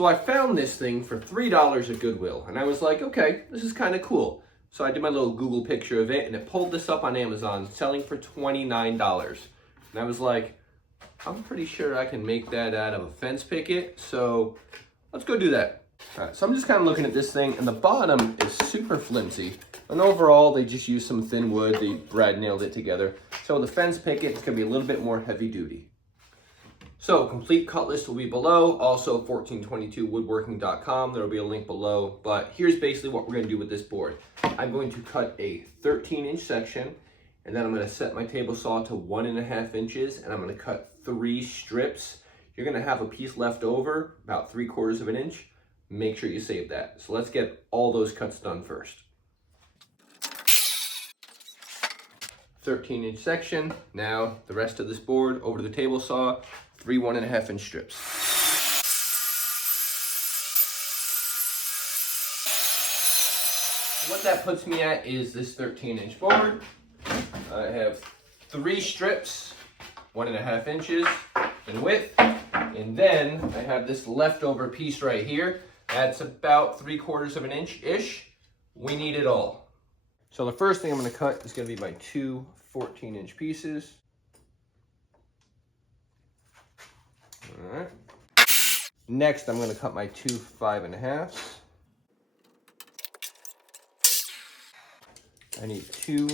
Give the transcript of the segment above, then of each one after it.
So I found this thing for $3 at Goodwill, and I was like, okay, this is kind of cool. So I did my little Google picture of it, and it pulled this up on Amazon, selling for $29. And I was like, I'm pretty sure I can make that out of a fence picket, so let's go do that. All right, so I'm just kind of looking at this thing, and the bottom is super flimsy. And overall, they just used some thin wood. Brad nailed it together. So the fence picket is going to be a little bit more heavy duty. So complete cut list will be below. Also 1422woodworking.com. There will be a link below. But here's basically what we're going to do with this board. I'm going to cut a 13-inch section, and then I'm going to set my table saw to 1.5 inches, and I'm going to cut 3 strips. You're going to have a piece left over, about 3/4 of an inch. Make sure you save that. So let's get all those cuts done first. 13-inch section. Now the rest of this board over to the table saw, 3 1.5-inch strips. What that puts me at is this 13-inch board. I have 3 strips, 1.5 inches in width, and then I have this leftover piece right here. That's about 3/4 of an inch-ish. We need it all. So the first thing I'm going to cut is going to be my 2 14-inch pieces. All right. Next, I'm going to cut my 2 5.5s. I need 2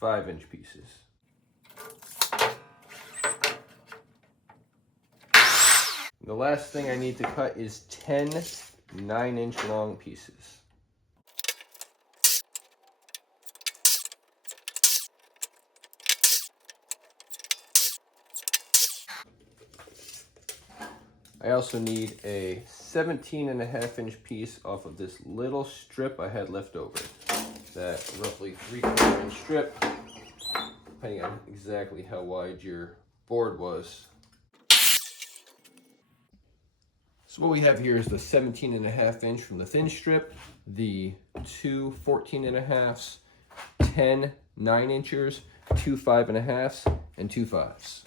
5-inch pieces. The last thing I need to cut is 10 9-inch long pieces. I also need a 17.5-inch piece off of this little strip I had left over. That roughly 3/4 inch strip, depending on exactly how wide your board was. So what we have here is the 17.5 inch from the thin strip, the 2 14.5s, 10 9-inchers, 2 5.5s, and 2 5s.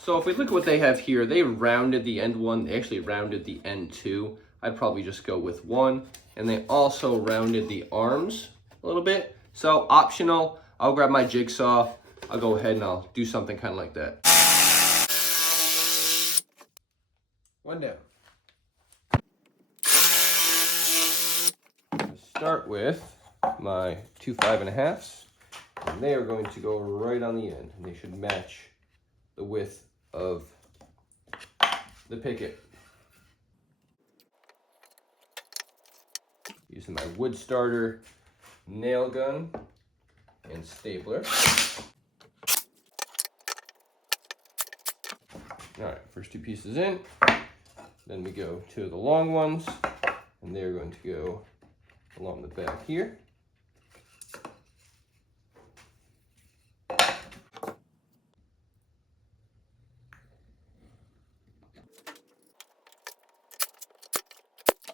So if we look at what they have here, they rounded the end one, they actually rounded the end 2. I'd probably just go with 1. And they also rounded the arms a little bit. So optional, I'll grab my jigsaw, I'll go ahead and I'll do something kind of like that. One down. Start with my 2 5.5s, and they are going to go right on the end, and they should match the width of the picket. Using my wood starter, nail gun, and stapler. All right, first 2 pieces in. Then we go to the long ones, and they're going to go along the back here.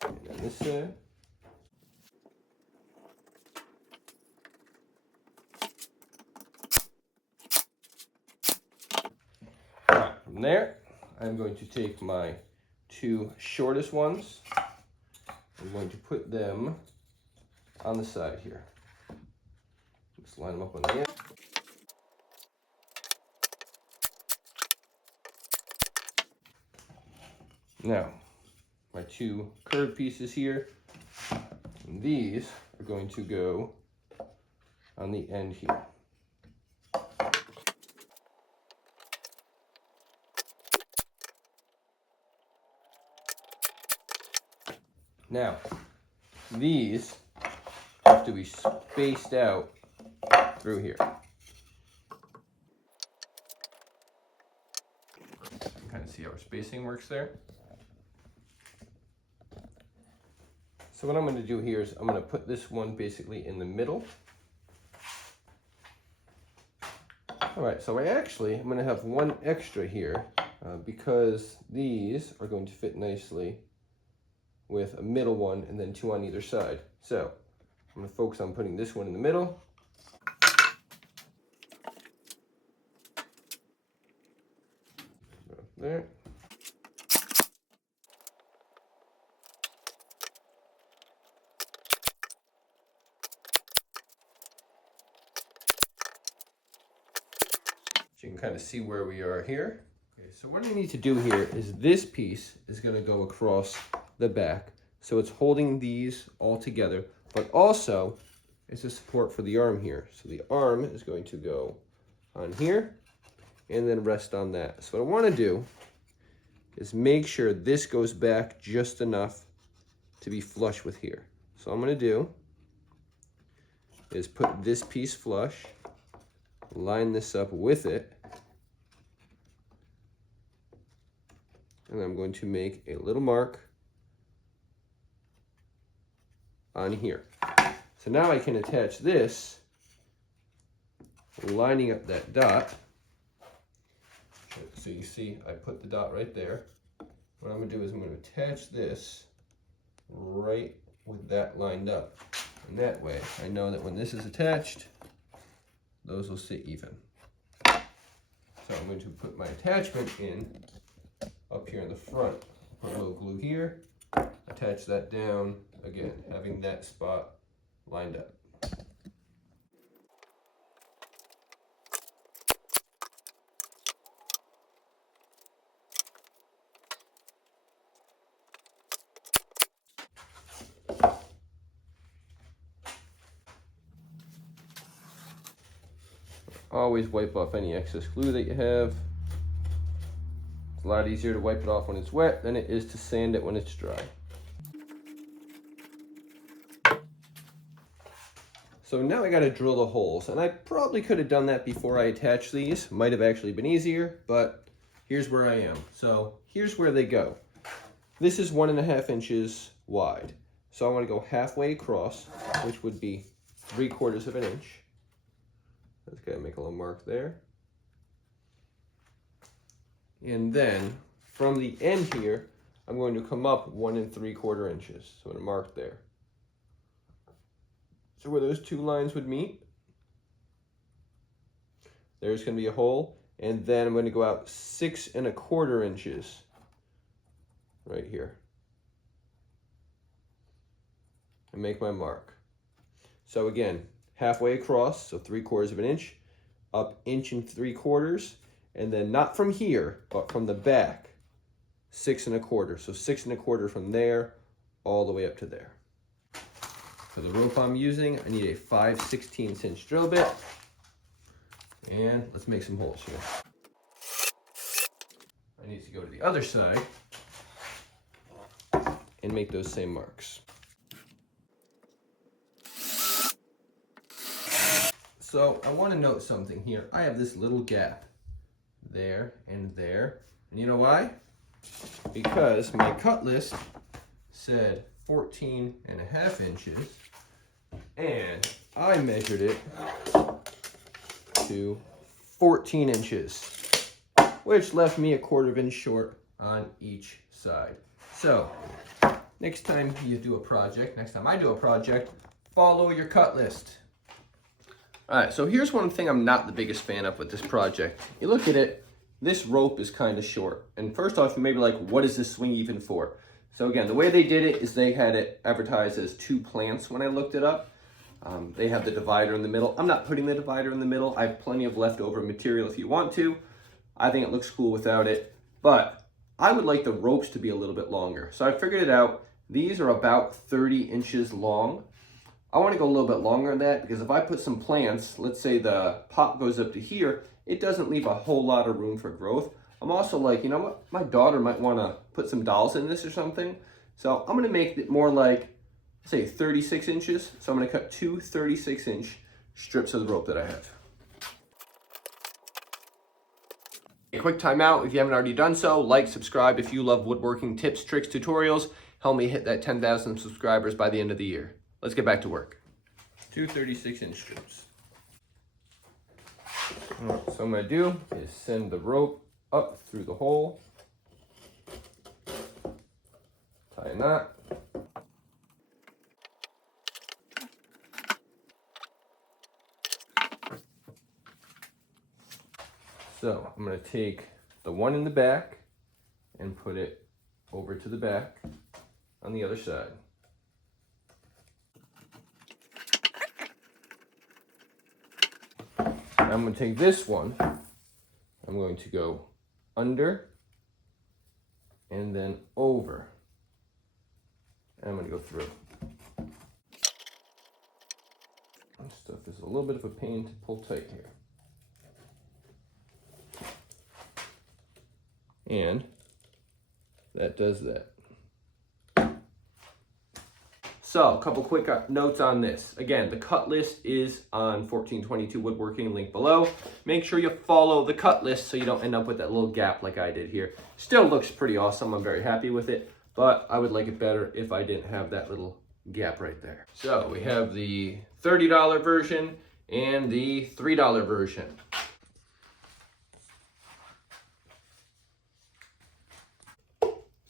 And then this side. All right, from there, I'm going to take my 2 shortest ones. I'm going to put them on the side here. Just line them up on the end. Now, my 2 curved pieces here, and these are going to go on the end here. Now, these have to be spaced out through here. Kind of see how our spacing works there. So what I'm going to do here is I'm going to put this one basically in the middle. All right, so I'm going to have one extra here because these are going to fit nicely with a middle one and then 2 on either side. So I'm going to focus on putting this one in the middle. There. can kind of see where we are here. Okay, so what I need to do here is this piece is going to go across the back. So it's holding these all together, but also it's a support for the arm here. So the arm is going to go on here and then rest on that. So what I want to do is make sure this goes back just enough to be flush with here. So what I'm going to do is put this piece flush, line this up with it, and I'm going to make a little mark on here. So now I can attach this, lining up that dot. So you see I put the dot right there. What I'm going to do is I'm going to attach this right with that lined up. And that way I know that when this is attached, those will sit even. So I'm going to put my attachment in up here in the front. Put a little glue here, attach that down, again, having that spot lined up. Always wipe off any excess glue that you have. It's a lot easier to wipe it off when it's wet than it is to sand it when it's dry. So now I got to drill the holes, and I probably could have done that before I attached these. Might have actually been easier, but here's where I am. So here's where they go. This is 1.5 inches wide. So I want to go halfway across, which would be 3/4 of an inch. Let's go make a little mark there. And then from the end here, I'm going to come up 1 3/4 inches. So I'm going to mark there. So where those two lines would meet, there's going to be a hole. And then I'm going to go out 6 1/4 inches right here and make my mark. So again, halfway across, so 3/4 of an inch, up 1 3/4, and then not from here, but from the back, 6 1/4. So 6 1/4 from there all the way up to there. For the rope I'm using, I need a 5/16 inch drill bit, and let's make some holes here. I need to go to the other side and make those same marks. So I want to note something here. I have this little gap there and there. And you know why? Because my cut list said 14.5 inches and I measured it to 14 inches, which left me 1/4 inch short on each side. So next time I do a project, follow your cut list. All right, so here's one thing I'm not the biggest fan of with this project. You look at it, this rope is kind of short. And first off, you may be like, what is this swing even for? So again, the way they did it is they had it advertised as 2 plants when I looked it up. They have the divider in the middle. I'm not putting the divider in the middle. I have plenty of leftover material if you want to. I think it looks cool without it, but I would like the ropes to be a little bit longer. So I figured it out. These are about 30 inches long. I want to go a little bit longer than that because if I put some plants, let's say the pot goes up to here, it doesn't leave a whole lot of room for growth. I'm also like, you know what? My daughter might want to put some dolls in this or something. So I'm going to make it more like, say, 36 inches. So I'm going to cut 2 36-inch strips of the rope that I have. A quick timeout. If you haven't already done so, like, subscribe if you love woodworking tips, tricks, tutorials. Help me hit that 10,000 subscribers by the end of the year. Let's get back to work. 2 36-inch strips. So what I'm going to do is send the rope up through the hole, tie a knot, so I'm going to take the one in the back and put it over to the back on the other side. I'm going to take this one I'm going to go under and then over. And I'm going to go through. This stuff is a little bit of a pain to pull tight here. And that does that. So, a couple quick notes on this. Again, the cut list is on 1422 Woodworking, link below. Make sure you follow the cut list so you don't end up with that little gap like I did here. Still looks pretty awesome. I'm very happy with it, but I would like it better if I didn't have that little gap right there. So, we have the $30 version and the $3 version.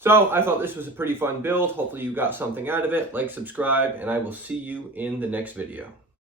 So I thought this was a pretty fun build. Hopefully you got something out of it. Like, subscribe, and I will see you in the next video.